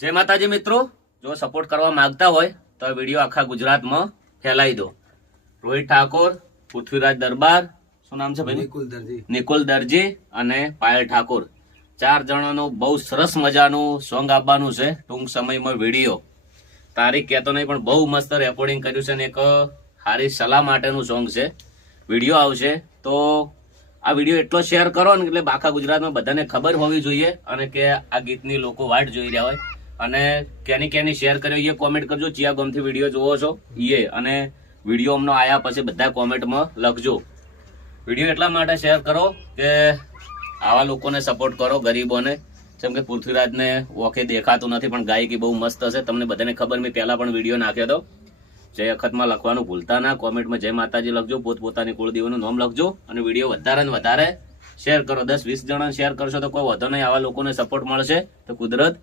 જય માતાજી મિત્રો, જો સપોર્ટ કરવા માંગતા હોય તો આ વિડીયો આખા ગુજરાતમાં ફેલાઈ દો. રોહિત ઠાકોર, પૃથ્વીરાજ દરબાર, શું નામ છે ભાઈ? નિકુલ દરજી અને પાયલ ઠાકોર, 4 જણાનું બહુ સરસ મજાનું સોંગ આપવાનું છે. ટૂંક સમયમાં વિડીયો, તારીખ કહેતો નહીં પણ બહુ મસ્ત રેકોર્ડિંગ કર્યું છે ને એક સારી સલાહ માટેનું સોંગ છે. વિડીયો આવશે તો આ વિડીયો એટલો શેર કરો ને એટલે આખા ગુજરાતમાં બધાને ખબર હોવી જોઈએ અને કે આ ગીતની લોકો વાટ જોઈ રહ્યા હોય. અને કેની શેર કર્યો એ કોમેન્ટ કરજો. ચિયા ગામથી વિડીયો જોવો છો એ અને વિડીયો અમને આયા પછી બધા કોમેન્ટમાં લખજો. વિડીયો એટલા માટે શેર કરો કે આવા લોકોને સપોર્ટ કરો, ગરીબોને. જેમ કે પૃથ્વીરાજને ઓકે દેખાતું નથી પણ ગાયકી બહુ મસ્ત હશે. તમને બધાને ખબર, મેં પહેલા પણ વિડીયો નાખ્યો હતો. જય અખતમાં લખવાનું ભૂલતા ના. કોમેન્ટમાં જય માતાજી લખજો, પોતપોતાની કુળદેવીનું નામ લખજો અને વિડીયો વધારે ને વધારે શેર કરો. 10-20 જણા શેર કરશો તો કોઈ વધુ નહીં. આવા લોકોને સપોર્ટ મળશે તો કુદરત